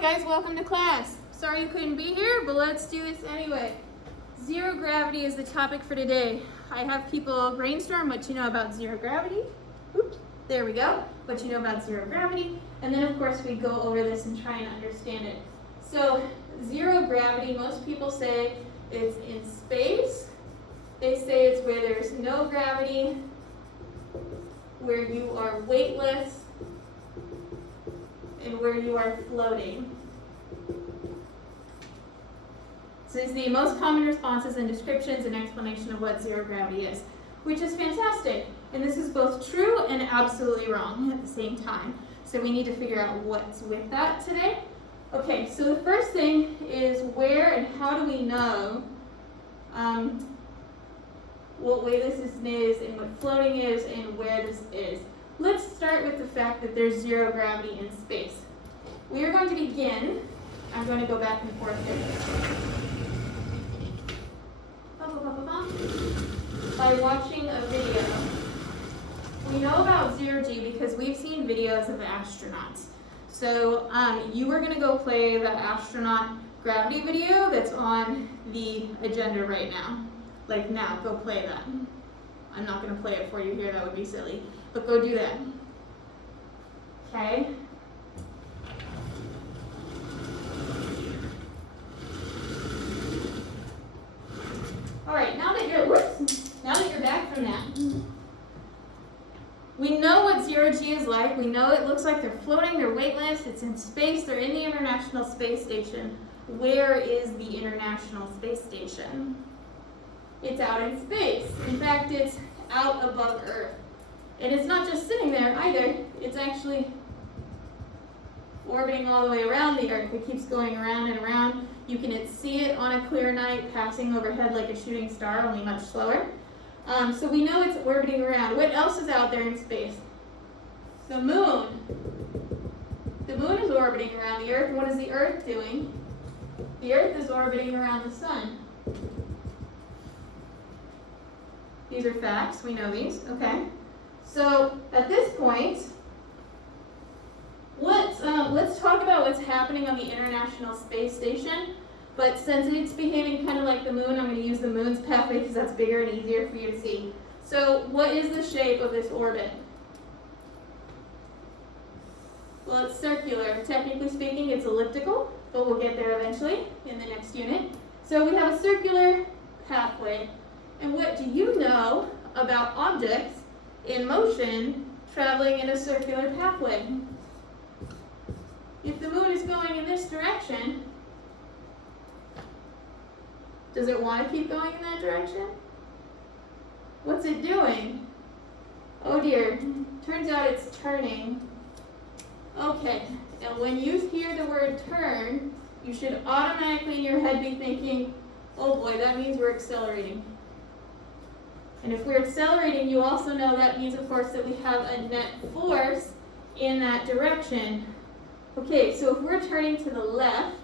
right, guys, welcome to class. Sorry you couldn't be here, but let's do this anyway. Zero gravity is the topic for today. I have people brainstorm what you know about zero gravity. Oops, there we go. What you know about zero gravity. And then, of course, we go over this and try and understand it. So, zero gravity, most people say it's in space. They say it's where there's no gravity, where you are weightless, and where you are floating. So these are the most common responses and descriptions and explanation of what zero gravity is, which is fantastic. And this is both true and absolutely wrong at the same time. So we need to figure out what's with that today. Okay, so the first thing is where and how do we know what weightlessness is and what floating is and where this is. Let's start with the fact that there's zero gravity in space. We are going to begin, I'm going to go back and forth here, by watching a video. We know about ZeroG because we've seen videos of astronauts. So you are going to go play the astronaut gravity video that's on the agenda right now. Like now, go play that. I'm not going to play it for you here, that would be silly. But go do that. Okay? Alright, now that you're back from that, we know what ZeroG is like. We know it looks like they're floating, they're weightless, it's in space, they're in the International Space Station. Where is the International Space Station? It's out in space. In fact, it's out above Earth. And it's not just sitting there either, it's actually orbiting all the way around the Earth. It keeps going around and around. You can see it on a clear night, passing overhead like a shooting star, only much slower. So we know it's orbiting around. What else is out there in space? The moon. The moon is orbiting around the Earth. And what is the Earth doing? The Earth is orbiting around the sun. These are facts. We know these. Okay. So at this point, let's talk about what's happening on the International Space Station. But since it's behaving kind of like the moon, I'm going to use the moon's pathway because that's bigger and easier for you to see. So what is the shape of this orbit? Well, it's circular. Technically speaking, it's elliptical, but we'll get there eventually in the next unit. So we have a circular pathway. And what do you know about objects in motion traveling in a circular pathway? If the moon is going in this direction, does it want to keep going in that direction? What's it doing? Oh dear, turns out it's turning. Okay, and when you hear the word turn, you should automatically in your head be thinking, oh boy, that means we're accelerating. And if we're accelerating, you also know that means, of course, that we have a net force in that direction. Okay, so if we're turning to the left,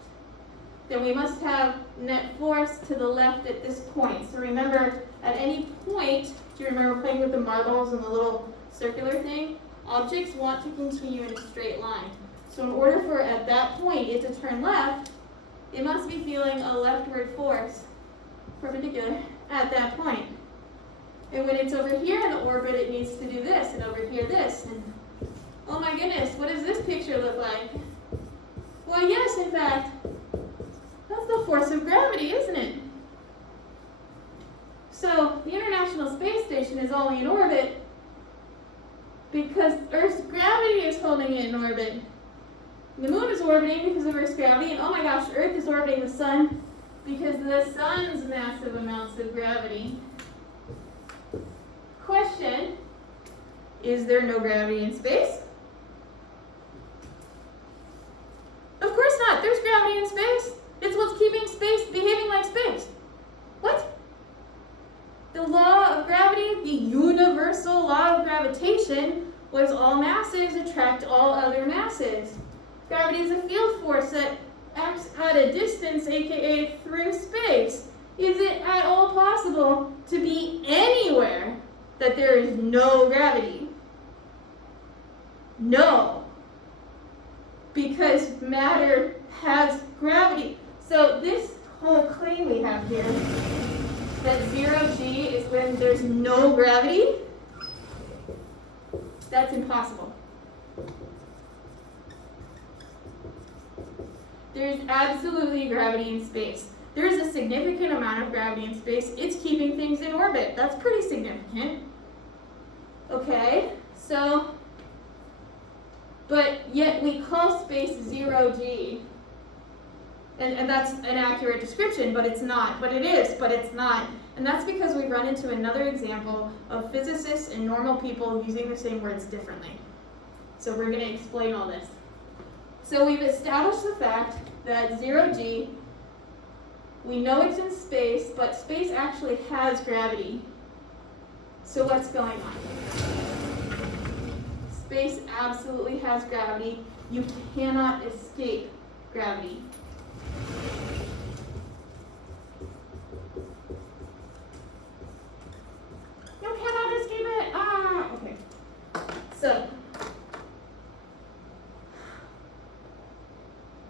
then we must have net force to the left at this point. So remember, at any point, do you remember playing with the marbles and the little circular thing? Objects want to continue in a straight line. So in order for, at that point, it to turn left, it must be feeling a leftward force, perpendicular, at that point. And when it's over here in the orbit, it needs to do this, and over here this. And oh my goodness, what does this picture look like? Well, yes, in fact, that's the force of gravity, isn't it? So the International Space Station is only in orbit because Earth's gravity is holding it in orbit. The moon is orbiting because of Earth's gravity, and oh my gosh, Earth is orbiting the sun because of the sun's massive amounts of gravity. Question, is there no gravity in space? Of course not. There's gravity in space. It's what's keeping space behaving like space. What? The law of gravity, the universal law of gravitation, was all masses attract all other masses. Gravity is a field force that acts at a distance, aka through space. Is it at all possible to be anywhere that there is no gravity? No. Because matter has gravity. So this whole claim we have here, that 0G is when there's no gravity, that's impossible. There's absolutely gravity in space. There's a significant amount of gravity in space. It's keeping things in orbit. That's pretty significant. Okay, so, but yet we call space 0G. And that's an accurate description, but it's not. But it is, but it's not. And that's because we run into another example of physicists and normal people using the same words differently. So we're going to explain all this. So we've established the fact that 0G, we know it's in space, but space actually has gravity. So what's going on? Space absolutely has gravity. You cannot escape gravity. You cannot escape it. Okay.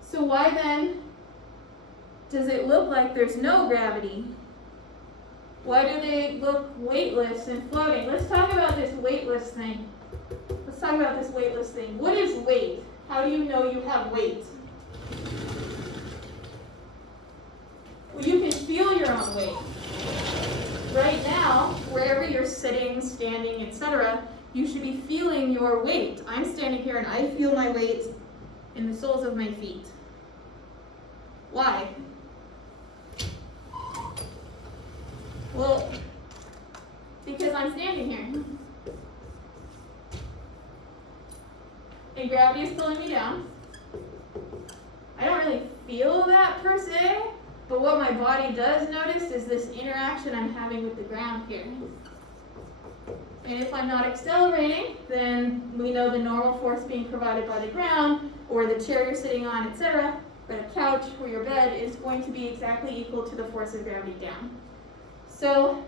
So why then does it look like there's no gravity? Why do they look weightless and floating? Let's talk about this weightless thing. What is weight? How do you know you have weight? Well, you can feel your own weight. Right now, wherever you're sitting, standing, etc., you should be feeling your weight. I'm standing here and I feel my weight in the soles of my feet. Why? Well, because I'm standing here. And gravity is pulling me down. I don't really feel that per se, but what my body does notice is this interaction I'm having with the ground here. And if I'm not accelerating, then we know the normal force being provided by the ground, or the chair you're sitting on, etc., or the couch or your bed is going to be exactly equal to the force of gravity down. So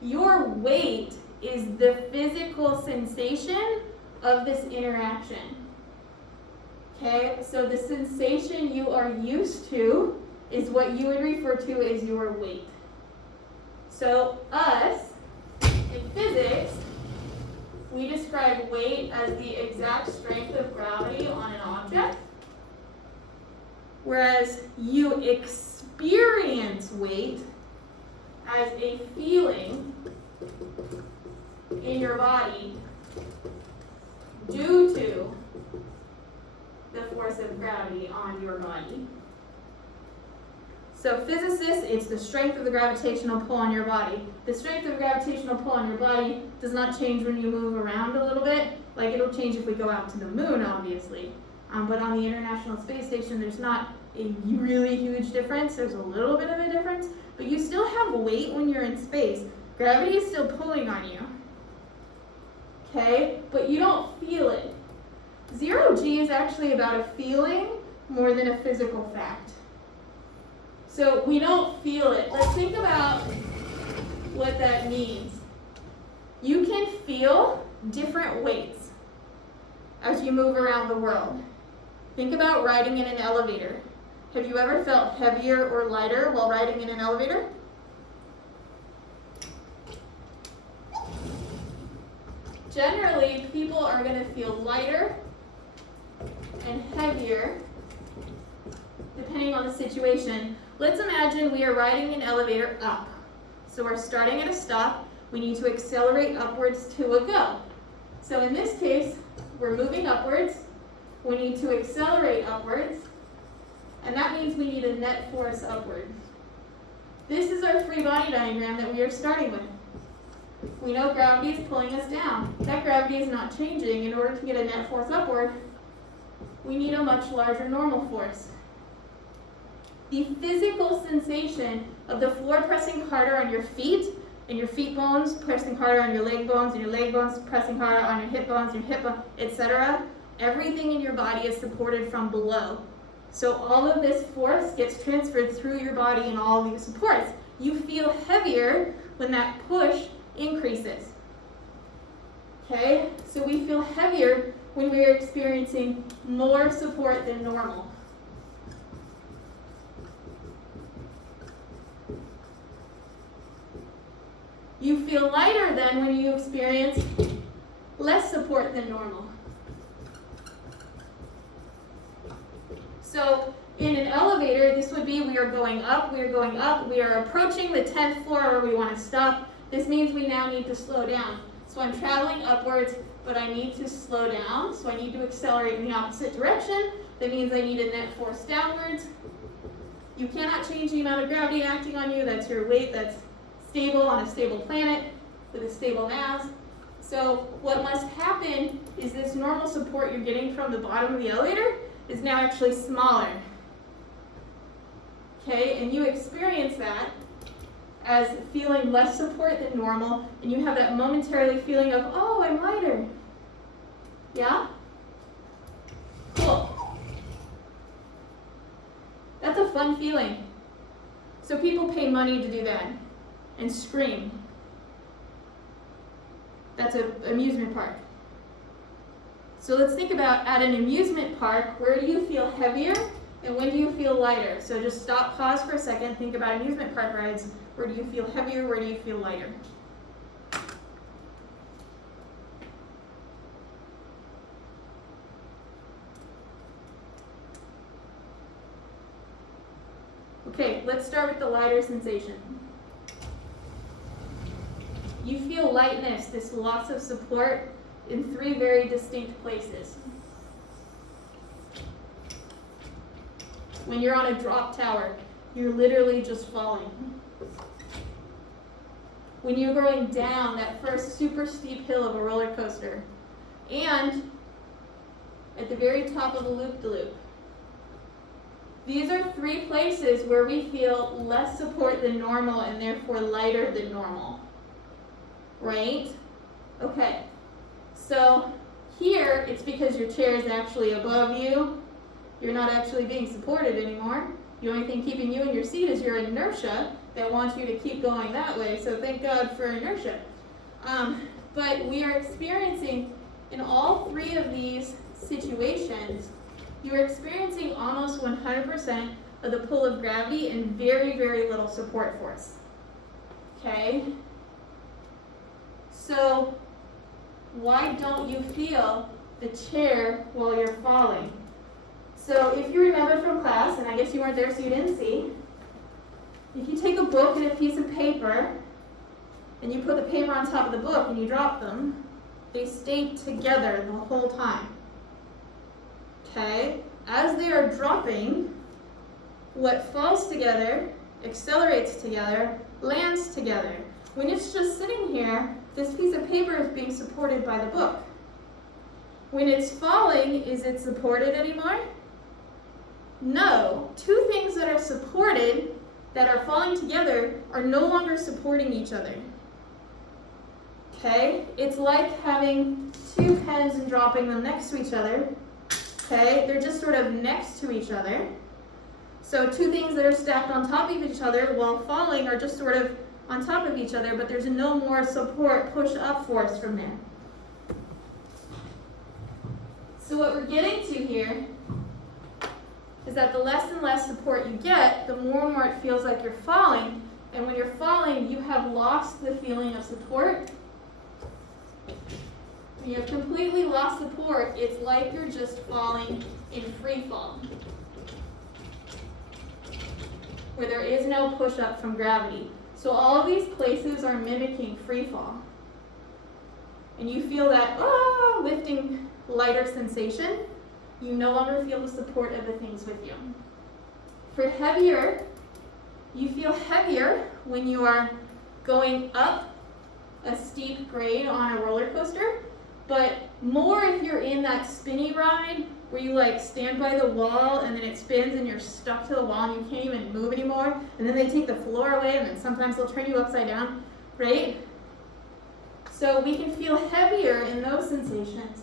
your weight is the physical sensation of this interaction. Okay, so the sensation you are used to is what you would refer to as your weight. So us, in physics, we describe weight as the exact strength of gravity on an object, whereas you experience weight as a feeling in your body due to the force of gravity on your body. So physicists, it's the strength of the gravitational pull on your body. The strength of the gravitational pull on your body does not change when you move around a little bit. Like it'll change if we go out to the moon, obviously. But on the International Space Station, there's not a really huge difference. There's a little bit of a difference, but you still have weight when you're in space. Gravity is still pulling on you. Okay, but you don't feel it. 0G is actually about a feeling more than a physical fact. So we don't feel it. Let's think about what that means. You can feel different weights as you move around the world. Think about riding in an elevator. Have you ever felt heavier or lighter while riding in an elevator? Generally, people are going to feel lighter and heavier depending on the situation. Let's imagine we are riding an elevator up. So we're starting at a stop. We need to accelerate upwards to a go. So in this case, we're moving upwards. We need to accelerate upwards. And that means we need a net force upward. This is our free body diagram that we are starting with. We know gravity is pulling us down. That gravity is not changing. In order to get a net force upward, we need a much larger normal force. The physical sensation of the floor pressing harder on your feet, and your feet bones pressing harder on your leg bones, and your leg bones pressing harder on your hip bones, etc. Everything in your body is supported from below. So all of this force gets transferred through your body and all these supports. You feel heavier when that push increases. Okay, so we feel heavier when we are experiencing more support than normal? You feel lighter then when you experience less support than normal. So in an elevator, this would be we are going up, we are approaching the 10th floor where we want to stop. This means we now need to slow down. So I'm traveling upwards, but I need to slow down, so I need to accelerate in the opposite direction. That means I need a net force downwards. You cannot change the amount of gravity acting on you. That's your weight that's stable on a stable planet with a stable mass. So what must happen is this normal support you're getting from the bottom of the elevator is now actually smaller. Okay, and you experience that as feeling less support than normal, and you have that momentarily feeling of, oh, I'm lighter. Yeah? Cool. That's a fun feeling. So people pay money to do that and scream. That's an amusement park. So let's think about at an amusement park, where do you feel heavier and when do you feel lighter? So just stop, pause for a second, think about amusement park rides. Where do you feel heavier, where do you feel lighter? Okay, let's start with the lighter sensation. You feel lightness, this loss of support, in 3 very distinct places. When you're on a drop tower, you're literally just falling. When you're going down that first super steep hill of a roller coaster, and at the very top of a loop-de-loop. These are 3 places where we feel less support than normal and therefore lighter than normal. Right? Okay. So here, it's because your chair is actually above you. You're not actually being supported anymore. The only thing keeping you in your seat is your inertia that wants you to keep going that way. So thank God for inertia. But we are experiencing, in all 3 of these situations, you are experiencing almost 100% of the pull of gravity and very, very little support force. Okay? So why don't you feel the chair while you're falling? So if you remember from class, and I guess you weren't there so you didn't see, if you take a book and a piece of paper, and you put the paper on top of the book and you drop them, they stay together the whole time. Okay? As they are dropping, what falls together, accelerates together, lands together. When it's just sitting here, this piece of paper is being supported by the book. When it's falling, is it supported anymore? No. 2 things that are supported, that are falling together, are no longer supporting each other. Okay? It's like having 2 pens and dropping them next to each other. Okay? They're just sort of next to each other. So 2 things that are stacked on top of each other while falling are just sort of on top of each other, but there's no more support, push-up force from there. So what we're getting to here is that the less and less support you get, the more and more it feels like you're falling. And when you're falling, you have lost the feeling of support. When you have completely lost support, it's like you're just falling in free fall, where there is no push-up from gravity. So all of these places are mimicking free fall. And you feel that, lifting, lighter sensation. You no longer feel the support of the things with you. For heavier, you feel heavier when you are going up a steep grade on a roller coaster, but more if you're in that spinny ride where you like stand by the wall and then it spins and you're stuck to the wall and you can't even move anymore, and then they take the floor away and then sometimes they'll turn you upside down, right? So we can feel heavier in those sensations.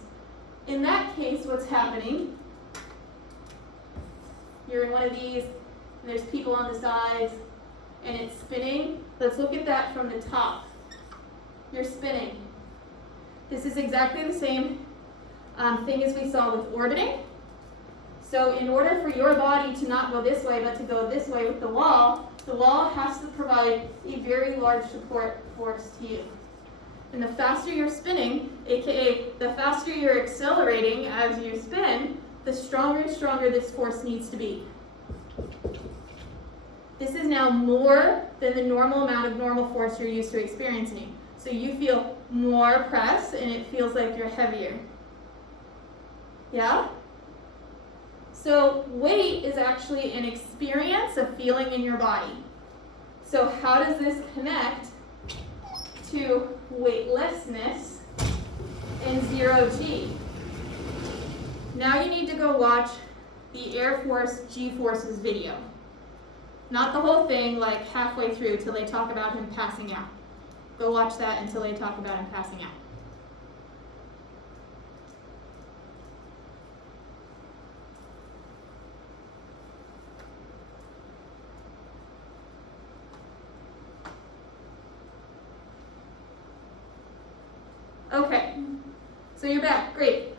In that case, what's happening, you're in one of these and there's people on the sides and it's spinning. Let's look at that from the top. You're spinning. This is exactly the same thing as we saw with orbiting. So in order for your body to not go this way, but to go this way with the wall has to provide a very large support force to you. And the faster you're spinning, aka the faster you're accelerating as you spin, the stronger and stronger this force needs to be. This is now more than the normal amount of normal force you're used to experiencing. So you feel more press and it feels like you're heavier. Yeah? So weight is actually an experience of feeling in your body. So how does this connect to weightlessness and ZeroG? Now you need to go watch the Air Force G-Forces video. Not the whole thing, like halfway through till they talk about him passing out. Go watch that until they talk about him passing out. Okay, so you're back, great.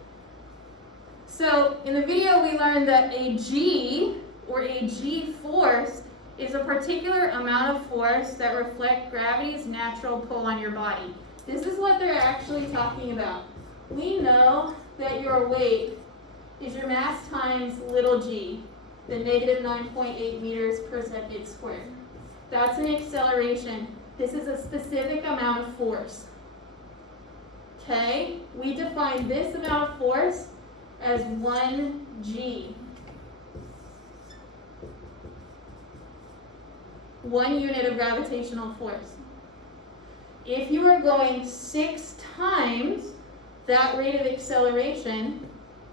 So in the video we learned that a G, or a G-force, is a particular amount of force that reflects gravity's natural pull on your body. This is what they're actually talking about. We know that your weight is your mass times little g, the negative 9.8 meters per second squared. That's an acceleration. This is a specific amount of force. Okay, we define this amount of force as 1g. 1 unit of gravitational force. If you are going 6 times that rate of acceleration,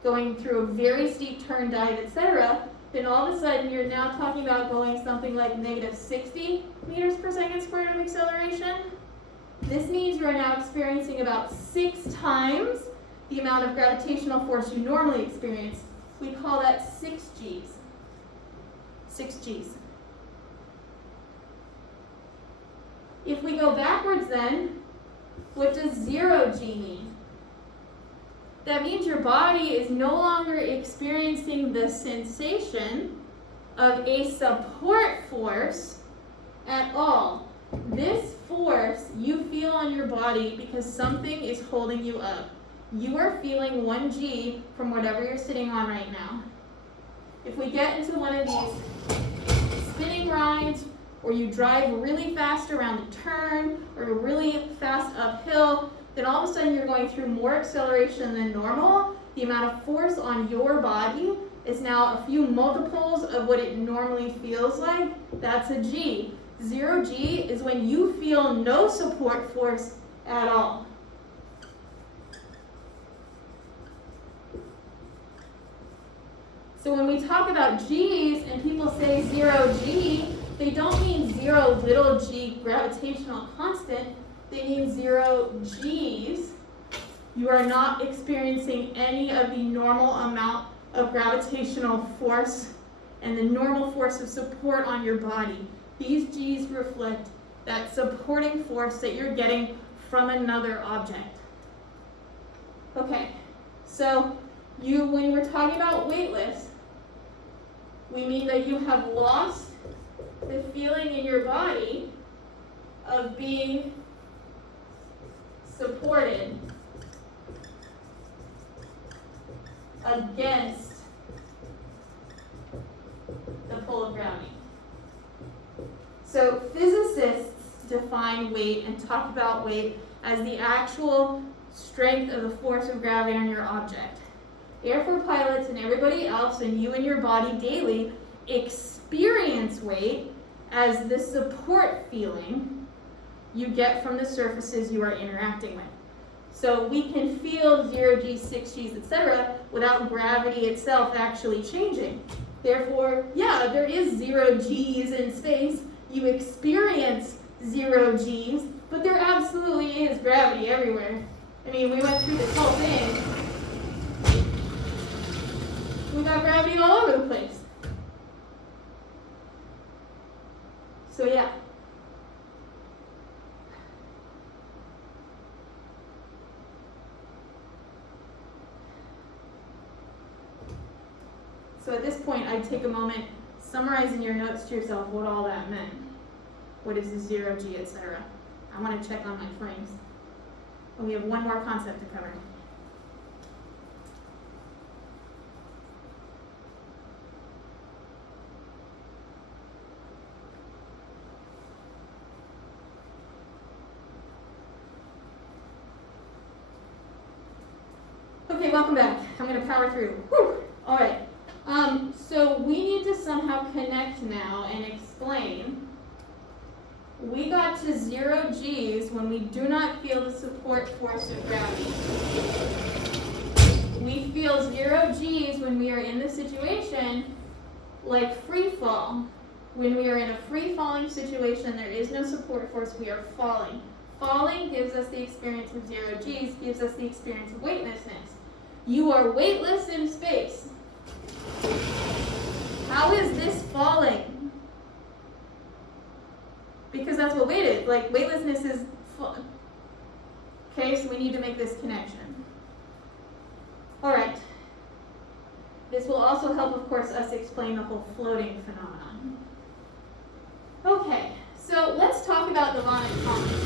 going through a very steep turn, dive, etc., then all of a sudden you're now talking about going something like negative 60 meters per second squared of acceleration. This means you are now experiencing about 6 times the amount of gravitational force you normally experience. We call that 6 Gs. 6 Gs. If we go backwards then, what does ZeroG mean? That means your body is no longer experiencing the sensation of a support force at all. This force you feel on your body because something is holding you up. You are feeling 1G from whatever you're sitting on right now. If we get into one of these spinning rides, or you drive really fast around a turn, or really fast uphill, then all of a sudden you're going through more acceleration than normal. The amount of force on your body is now a few multiples of what it normally feels like. That's a G. ZeroG is when you feel no support force at all. So when we talk about G's and people say ZeroG, they don't mean 0 little g gravitational constant, they mean 0 G's. You are not experiencing any of the normal amount of gravitational force and the normal force of support on your body. These G's reflect that supporting force that you're getting from another object. Okay, so when we're talking about weightless, we mean that you have lost the feeling in your body of being supported against the pull of gravity. So physicists define weight and talk about weight as the actual strength of the force of gravity on your object. Airflow pilots and everybody else and you and your body daily experience weight as the support feeling you get from the surfaces you are interacting with. So we can feel 0G, 6Gs, etc. without gravity itself actually changing. Therefore, yeah, there is 0Gs in space. You experience 0Gs, but there absolutely is gravity everywhere. I mean, we went through this whole thing. We got gravity all over the place. So yeah. So at this point, I'd take a moment, summarize in your notes to yourself what all that meant. What is the zero G, etc. I want to check on my flames. And we have one more concept to cover. Okay, welcome back. I'm going to power through. Whew. All right. So we need to somehow connect now and explain. We got to zero G's when we do not feel the support force of gravity. We feel zero G's when we are in the situation like free fall. When we are in a free falling situation, there is no support force, we are falling. Falling gives us the experience of zero G's, gives us the experience of weightlessness. You are weightless in space. How is this falling? Because that's what weight is. Like, weightlessness is fun. Okay, so we need to make this connection. All right. This will also help, of course, us explain the whole floating phenomenon. Okay, so let's talk about the Von comet.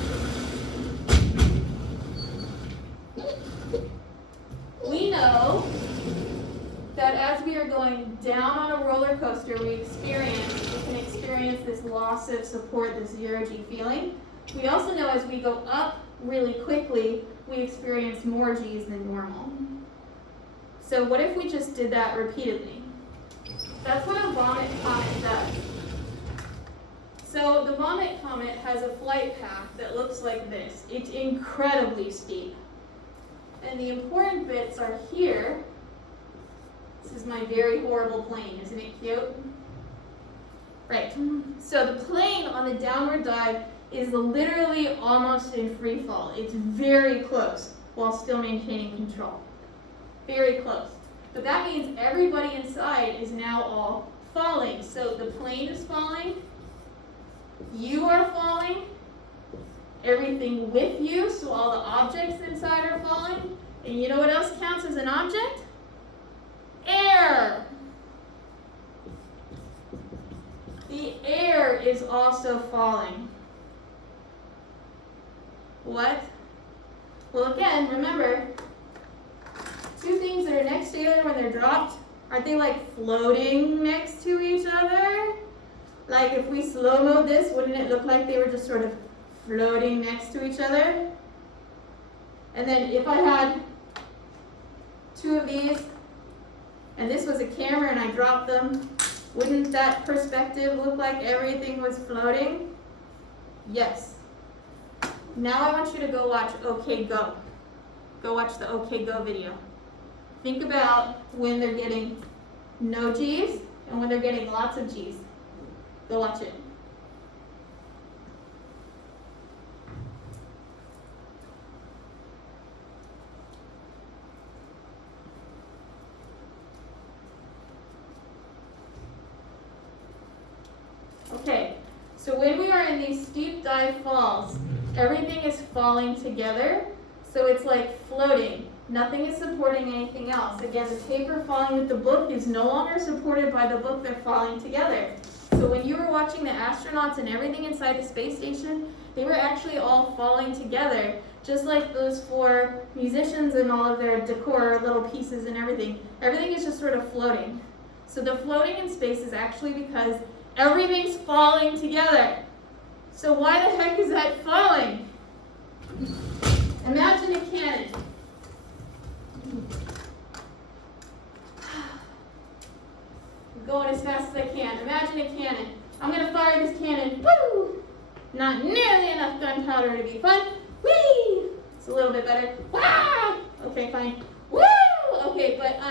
We know that as we are going down on a roller coaster, we can experience this loss of support, this zero G feeling. We also know as we go up really quickly, we experience more G's than normal. So what if we just did that repeatedly? That's what a vomit comet does. So the vomit comet has a flight path that looks like this. It's incredibly steep. And the important bits are here. This is my very horrible plane, isn't it cute? Right, so the plane on the downward dive is literally almost in free fall. It's very close while still maintaining control. Very close. But that means everybody inside is now all falling. So the plane is falling, you are falling, everything with you, so all the objects inside are falling. And you know what else counts as an object? Air. The air is also falling. What? Well, again, remember, two things that are next to each other when they're dropped, aren't they like floating next to each other? Like if we slow-mo this, wouldn't it look like they were just sort of floating next to each other? And then if I had two of these, and this was a camera and I dropped them, wouldn't that perspective look like everything was floating? Yes. Now I want you to go watch OK Go. Go watch the OK Go video. Think about when they're getting no G's and when they're getting lots of G's. Go watch it. Okay, so when we are in these steep dive falls, everything is falling together, so it's like floating. Nothing is supporting anything else. Again, the paper falling with the book is no longer supported by the book, they're falling together. So when you were watching the astronauts and everything inside the space station, they were actually all falling together, just like those four musicians and all of their decor, little pieces and everything. Everything is just sort of floating. So the floating in space is actually because everything's falling together. So why the heck is that falling? Imagine a cannon. I'm going as fast as I can. Imagine a cannon. I'm going to fire this cannon. Woo! Not nearly enough gunpowder to be fun. Whee! It's a little bit better. Wow! Okay, fine. Woo! Okay, but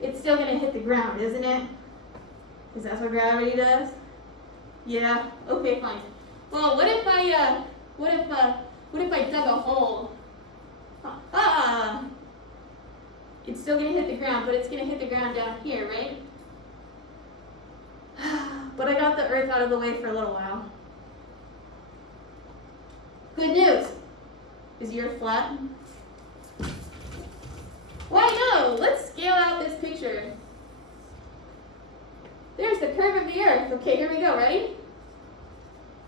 it's still going to hit the ground, isn't it? Because that's what gravity does? Yeah? Okay, fine. Well, what if I dug a hole? It's still going to hit the ground, but it's going to hit the ground down here, right? But I got the earth out of the way for a little while. Good news. Is the earth flat? Why no? Let's scale out this picture. Okay, here we go, ready?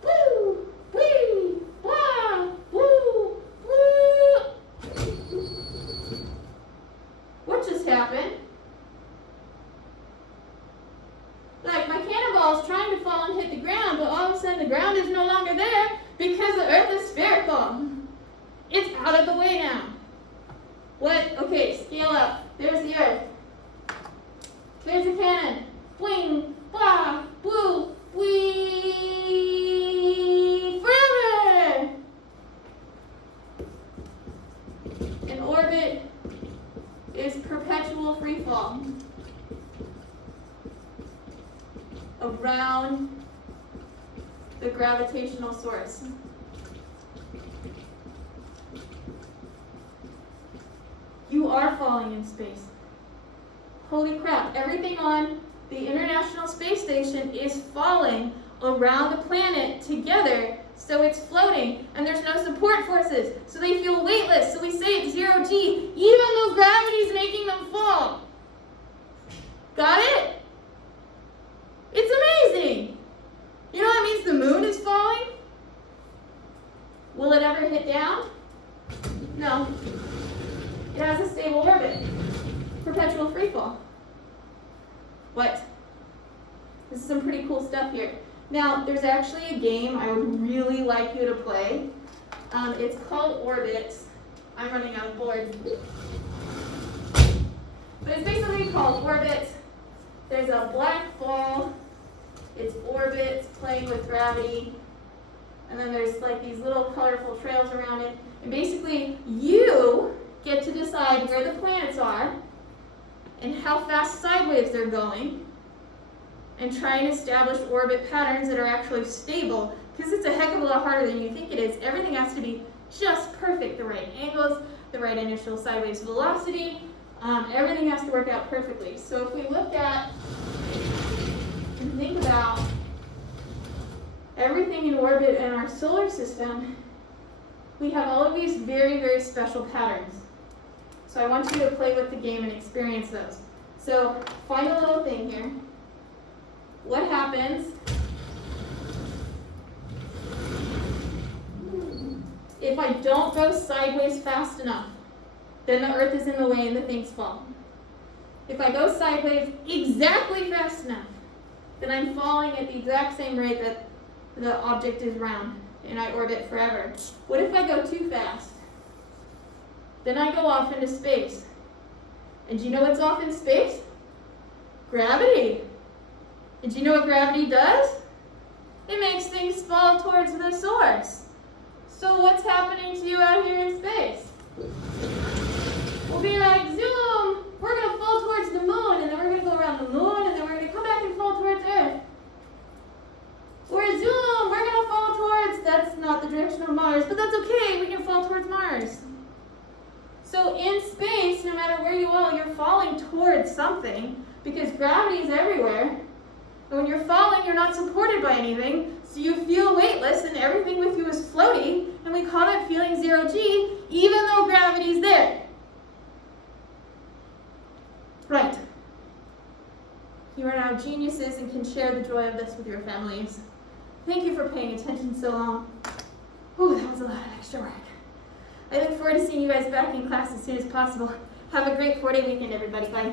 Woo! Wee! Wah! Woo! Woo! What just happened? Like my cannonball is trying to fall and hit the ground, but all of a sudden the ground is no longer there because the Earth is spherical. It's out of the way now. What? Okay, scale up. There's the Earth. There's the cannon. Wing, blah, woo, wee, forever! An orbit is perpetual freefall around the gravitational source. You are falling in space. Holy crap, everything on the International Space Station is falling around the planet together, so it's floating, and there's no support forces, so they feel weightless, so we say it's ZeroG, even though gravity is making them fall. Got it? It's amazing. You know that means the moon is falling? Will it ever hit down? No. It has a stable orbit. Perpetual freefall. What? This is some pretty cool stuff here. Now, there's actually a game I would really like you to play. It's called Orbit. I'm running out of board. But it's basically called Orbit. There's a black ball. It's orbits playing with gravity. And then there's like these little colorful trails around it. And basically, you get to decide where the planets are and how fast side waves they're going, and try and establish orbit patterns that are actually stable, because it's a heck of a lot harder than you think it is. Everything has to be just perfect, the right angles, the right initial sideways velocity, everything has to work out perfectly. So if we look at and think about everything in orbit in our solar system, we have all of these very, very special patterns. So I want you to play with the game and experience those. So find a little thing here. What happens if I don't go sideways fast enough? Then the Earth is in the way and the things fall. If I go sideways exactly fast enough, then I'm falling at the exact same rate that the object is round and I orbit forever. What if I go too fast? Then I go off into space. And do you know what's off in space? Gravity. And do you know what gravity does? It makes things fall towards the source. So what's happening to you out here in space? We'll be like, zoom, we're going to fall towards the moon, and then we're going to go around the moon, and then we're going to come back and fall towards Earth. Or zoom, we're going to fall towards, that's not the direction of Mars, but that's okay, we can fall towards Mars. So in space, no matter where you are, you're falling towards something, because gravity is everywhere. And when you're falling, you're not supported by anything, so you feel weightless, and everything with you is floaty, and we call that feeling ZeroG, even though gravity's there. Right. You are now geniuses and can share the joy of this with your families. Thank you for paying attention so long. Ooh, that was a lot of extra work. I look forward to seeing you guys back in class as soon as possible. Have a great 4-day weekend, everybody. Bye.